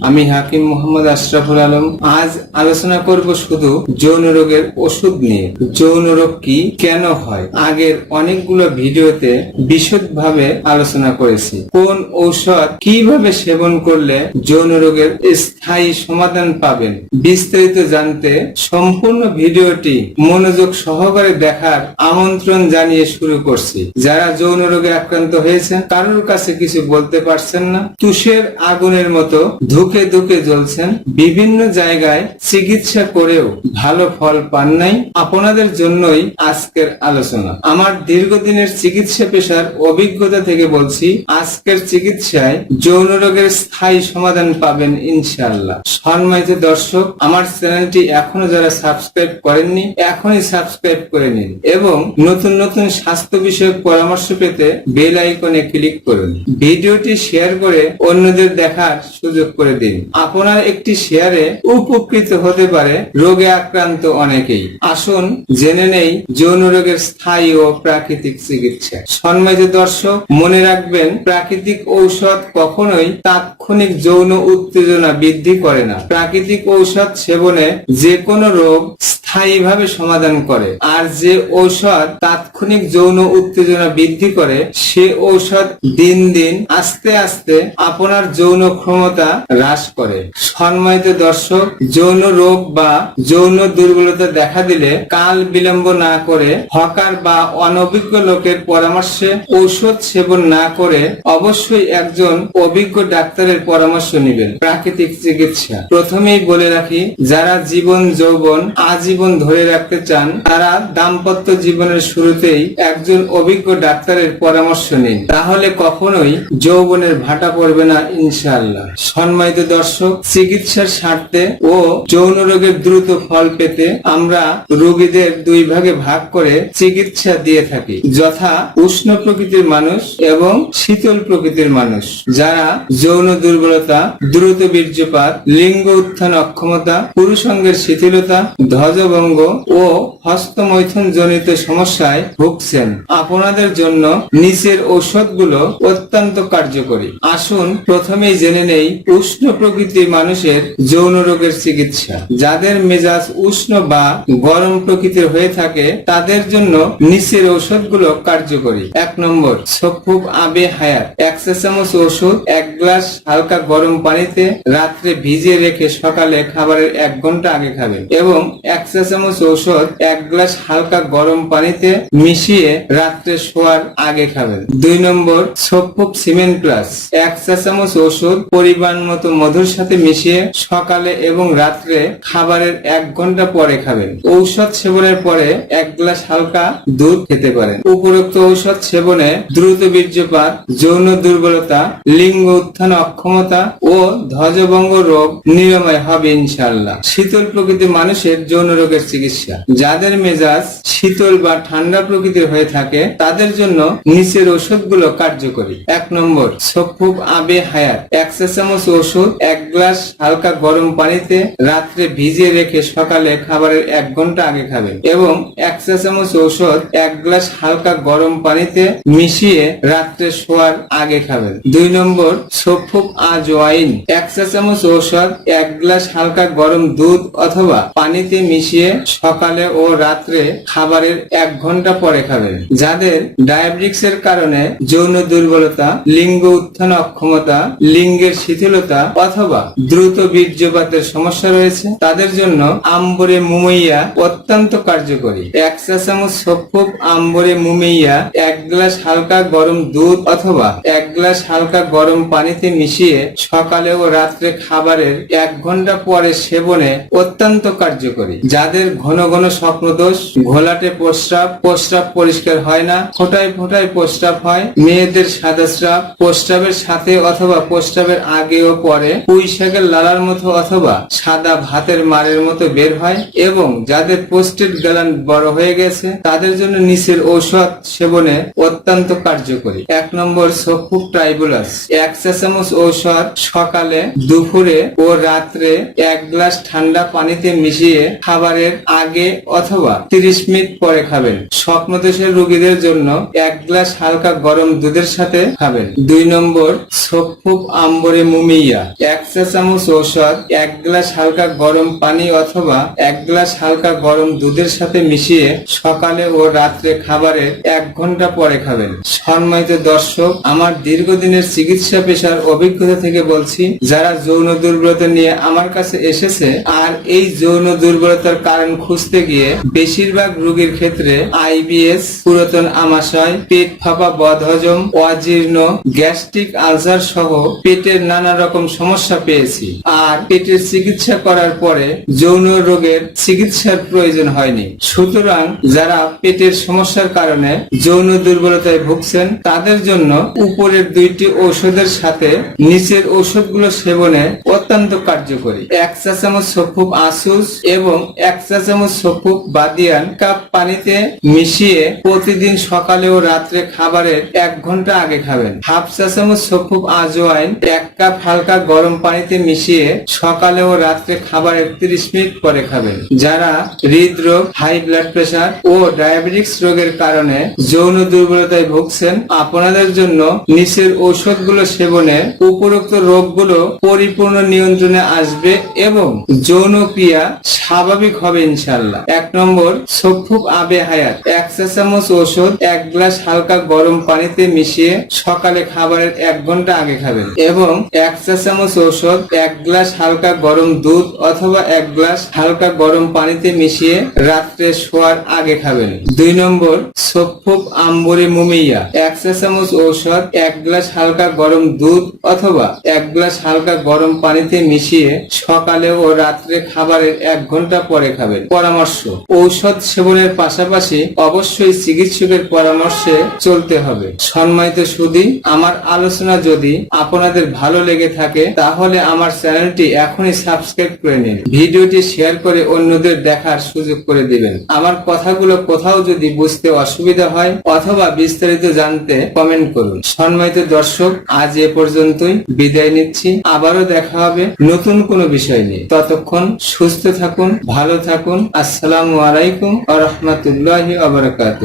আমি হাকিম মোহাম্মদ আশরাফুল আলম। আজ আলোচনা করব শুধু যৌন রোগের ওষুধ নিয়ে। যৌন রোগ কি, কেন হয়? আগের অনেকগুলো ভিডিওতে আলোচনা করেছি। কোন ঔষধ কীভাবে সেবন করলে যৌন রোগের স্থায়ী সমাধান পাবেন? বিস্তারিত জানতে সম্পূর্ণ ভিডিওটি মনোযোগ সহকারে দেখার আমন্ত্রণ জানিয়ে শুরু করছি। যারা যৌন রোগে আক্রান্ত হয়েছেন কারোর কাছে কিছু বলতে পারছেন না। তুষের আগুনের মতো ধুকে ধুকে জ্বলছেন। বিভিন্ন জায়গায় চিকিৎসা করেও ভালো ফল পান নাই। আপনাদের জন্যই আজকের আলোচনা। আমার দীর্ঘদিনের চিকিৎসা পেশার অভিজ্ঞতা থেকে বলছি, আজকের চিকিৎসায় যৌন রোগের স্থায়ী সমাধান পাবেন ইনশাআল্লাহ। সম্মানিত দর্শক, আমার চ্যানেলটি এখনও যারা সাবস্ক্রাইব করেননি, এখনই সাবস্ক্রাইব করে নিন এবং নতুন নতুন স্বাস্থ্য বিষয়ক পরামর্শ পেতে বেল আইকনে ক্লিক করুন। ভিডিওটি শেয়ার করে অন্যদের দেখার সুযোগ করে দিন। আপনার একটি শেয়ারে উপকৃত হতে পারে রোগে আক্রান্ত অনেকেই। আসুন জেনে নেই যৌন রোগের স্থায়ী ও প্রাকৃতিক চিকিৎসা। সম্মানিত দর্শক, মনে রাখবেন প্রাকৃতিক ঔষধ কখনোই তাৎক্ষণিক যৌন উত্তেজনা বৃদ্ধি করে না। প্রাকৃতিক ঔষধ সেবনে যে কোনো রোগ স্থায়ীভাবে সমাধান করে। আর যে ঔষধ তাৎক্ষণিক যৌন উত্তেজনা বৃদ্ধি করে, সে ঔষধ দিন দিন আস্তে আস্তে আপনার যৌন ক্ষমতা হ্রাস করে। সম্মানিত দর্শক, যৌন রোগ বা যৌন দুর্বলতা দেখা দিলে কাল বিলম্ব না করে হকার বা অনভিজ্ঞ লোকের পরামর্শে ঔষধ সেবন না করে অবশ্যই একজন অভিজ্ঞ ডাক্তারের পরামর্শ নেবেন। প্রাকৃতিক চিকিৎসা। প্রথমেই বলে রাখি, যারা জীবন যৌবন আজীবন ধরে রাখতে চান, তারা দাম্পত্য জীবনের শুরুতেই একজন অভিজ্ঞ ডাক্তারের পরামর্শ নিন। তাহলে কখনোই যৌবনের ভাটা পড়বে না, ইনশাআল্লাহ। সম্মানিত দর্শক, চিকিৎসার স্বার্থে ও যৌন রোগের দ্রুত ফল পেতে আমরা রোগীদের দুই ভাগে ভাগ করে চিকিৎসা দিয়ে থাকি। যথা উষ্ণ প্রকৃতির মানুষ এবং শীতল প্রকৃতির মানুষ, যারা যৌন দুর্বলতা, দ্রুত বীর্যপাত, লিঙ্গ উত্থান অক্ষমতা, পুরুষাঙ্গের শিথিলতা ধ্বজভঙ্গ ও হস্তমৈথুন জনিত সমস্যায় ভুগছেন। আপনাদের জন্য নিচের ঔষধগুলো অত্যন্ত কার্যকরী। আসুন প্রথমেই জেনে নেই উষ্ণ প্রকৃতির মানুষের যৌন রোগের চিকিৎসা। যাদের মেজাজ উষ্ণ বা গরম প্রকৃতির হয়ে থাকে, তাদের জন্য নিচের ঔষধগুলো কার্যকরী। এক নম্বর সফুব আবে হায়াত। এক চামচ ওষুধ, এক গ্লাস হালকা গরম পানিতে রাত্রে ভিজিয়ে রেখে সকালে খাবারের এক ঘণ্টা আগে খাবেন এবং এক চা চামচ ঔষধ এক গ্লাস হালকা গরম পানিতে মিশিয়ে রাত্রে শোয়ার আগে খাবেন। দুই নম্বর সফুব সিমেন্ট প্লাস এক চা চামচ ওষুধ পরিমাণ মতো মধুর সাথে মিশিয়ে সকালে এবং রাত্রে খাবারের এক ঘণ্টা পরে খাবেন। ঔষধ সেবনের পরে এক গ্লাস হালকা দুধ খেতে পারেন। উপরোক্ত ঔষধ সেবনে দ্রুত বীর্যপাত, যৌন দুর্বলতা, লিঙ্গ উত্থান অক্ষমতা ও ধ্বজভঙ্গ রোগ নিরাময় হবে ইনশাআল্লাহ। শীতল প্রকৃতির মানুষের যৌন রোগের চিকিৎসা। যাদের মেজাজ শীতল বা ঠান্ডা প্রকৃতির হয়ে থাকে, তাদের জন্য নিচের ওষুধগুলো কার্যকরী। এক নম্বর সফুব আবে হায়াত। এক ওষুধ, এক গ্লাস হালকা গরম পানিতে রাত্রে ভিজিয়ে রেখে সকালে খাবারের এক ঘণ্টা আগে খাবেন। এবং এক চামচ ঔষধ এক গ্লাস হালকা গরম পানিতে মিশিয়ে রাত্রে শোয়ার আগে খাবেন। দুই নম্বর সফুব আজওয়াইন এক চামচ ঔষধ এক গ্লাস হালকা গরম দুধ অথবা পানিতে মিশিয়ে সকালে ও রাত্রে খাবারের এক ঘণ্টা পরে খাবেন। যাদের ডায়াবেটিক্স এর কারণে যৌন দুর্বলতা, লিঙ্গ উত্থান অক্ষমতা, লিঙ্গের শিথিলতা অথবা দ্রুত বীর্যপাতের সমস্যা রয়েছে, তাদের জন্য আম্বরে মুমইয়া অত্যন্ত কার্যকরী। এক চা চামচ সফুব আম্বরে মুমইয়া এক গ্লাস হালকা গরম দুধ অথবা এক গ্লাস হালকা গরম পানিতে মিশিয়ে সকালে ও রাত্রে খাবারের এক ঘণ্টা পরে সেবনে অত্যন্ত কার্যকরী। যাদের ঘন ঘন স্বপ্নদোষ, ঘোলাটে প্রস্রাব প্রস্রাব পরিষ্কার হয় না, ফোটায় ফোটায় প্রস্রাব হয়, মেয়েদের সাদা স্রাব, প্রস্রাবের সাথে অথবা প্রস্রাবের আগে ও পরে পুঁই শাকের লালার মতো অথবা সাদা ভাতের মারের মতো বের হয় এবং যাদের পোস্টেড গ্যালান বড় হয়ে গেছে, তাদের জন্য নিচের ঔষধ সেবনে অত্যন্ত কার্যকরী। এক নম্বর সফুক ট্রাইবুলাস। এক চা চামচ ঔষধ সকালে, দুপুরে ও রাত্রে এক গ্লাস ঠান্ডা পানিতে মিশিয়ে খাবারের আগে অথবা তিরিশ মিনিট পরে খাবেন। স্বপ্নদোষের রোগীদের জন্য এক গ্লাস হালকা গরম দুধের সাথে খাবেন। দুই নম্বর সফুপ আম্বরে মুমিয়া। এক চা চামচ ঔষধ এক গ্লাস হালকা গরম পানি অথবা এক গ্লাস হালকা গরম দুধের সাথে মিশিয়ে সকালে ও রাত্রে খাবারের এক ঘণ্টা পরে খাবেন। সম্মানিত দর্শক, আমার দীর্ঘদিনের চিকিৎসা পেশার অভিজ্ঞতা থেকে বলছি, যারা যৌন দুর্বলতা নিয়ে আমার কাছে এসেছে, আর এই যৌন দুর্বলতার কারণ খুঁজতে গিয়ে বেশিরভাগ রোগীর ক্ষেত্রে আইবিএস, পুরাতন আমাশয়, পেট ফাঁপা, বদহজম, অজীর্ণ, গ্যাস্ট্রিক আলসার সহ পেটের নানা রকম সমস্যা পেয়েছি। আর পেটের চিকিৎসা করার পরে যৌন রোগের চিকিৎসার প্রয়োজন হয়নি। সুতরাং যারা পেটের সমস্যার কারণে যৌন দুর্বলতায় ভুগছেন, তাদের জন্য উপরের দুইটি ঔষধের সাথে নিচের ঔষধগুলো সেবনে অত্যন্ত কার্যকরী। এক চা চামচ সফুপ আসুস এবং এক চা চামচ সফুপ বাদিয়ান কাপ পানিতে মিশিয়ে প্রতিদিন সকালে ও রাত্রে খাবারের এক ঘণ্টা আগে খাবেন। হাফ চা চামচ সফুপ আজওয়াইন, এক কাপ হালকা গরম পানিতে মিশিয়ে সকালে ও রাত্রে খাবারের তিরিশ মিনিট পরে খাবেন। যারা হৃদরোগ, হাই ব্লাড প্রেশার ও ডায়াবেটিক্স রোগের কারণে যৌন দুর্বলতায় ভুগছেন, আপনাদের জন্য নিচের ঔষধগুলো সেবনে উপরোক্ত রোগগুলো পরিপূর্ণ নিয়ন্ত্রণে আসবে এবং যৌন ক্রিয়া স্বাভাবিক হবে ইনশাল্লাহ এক নম্বর সফুক আবে হায়াত। এক চামচ ওষুধ এক গ্লাস হালকা গরম পানিতে মিশিয়ে সকালে খাবারের এক ঘণ্টা আগে খাবেন এবং এক চামচ ঔষধ, এক গ্লাস হালকা গরম দুধ অথবা এক গ্লাস হালকা গরম পানিতে মিশিয়ে রাত্রে শোয়ার আগে খাবেন। দুই নম্বর সফুক আম্বরি মুমিয়া। এক চা চামচ ঔষধ, এক গ্লাস হালকা গরম দুধ অথবা এক গ্লাস হালকা গরম পানিতে মিশিয়ে সকালে ও রাত্রে খাবারের এক ঘণ্টা পরে খাবেন। পরামর্শ, ঔষধ সেবনের পাশাপাশি অবশ্যই চিকিৎসকের পরামর্শে চলতে হবে। সম্মানিত সুদী আমার আলোচনা যদি আপনাদের ভালো লেগে থাকে, তাহলে আমার চ্যানেলটি এখনই সাবস্ক্রাইব করে নিন। ভিডিওটি শেয়ার করে অন্যদের দেখার সুযোগ করে দিবেন। আমার কথাগুলো কোথাও যদি বুঝতে অসুবিধা হয় অথবা বিস্তারিত জানতে কমেন্ট করুন। সম্মানিত দর্শক, আজ এ পর্যন্তই বিদায় নিচ্ছি। আবারও দেখা হবে নতুন কোনো বিষয় নিয়ে। ততক্ষণ সুস্থ থাকুন, ভালো থাকুন। আসসালামু আলাইকুম আ রহমতুল্লাহ আবরকাত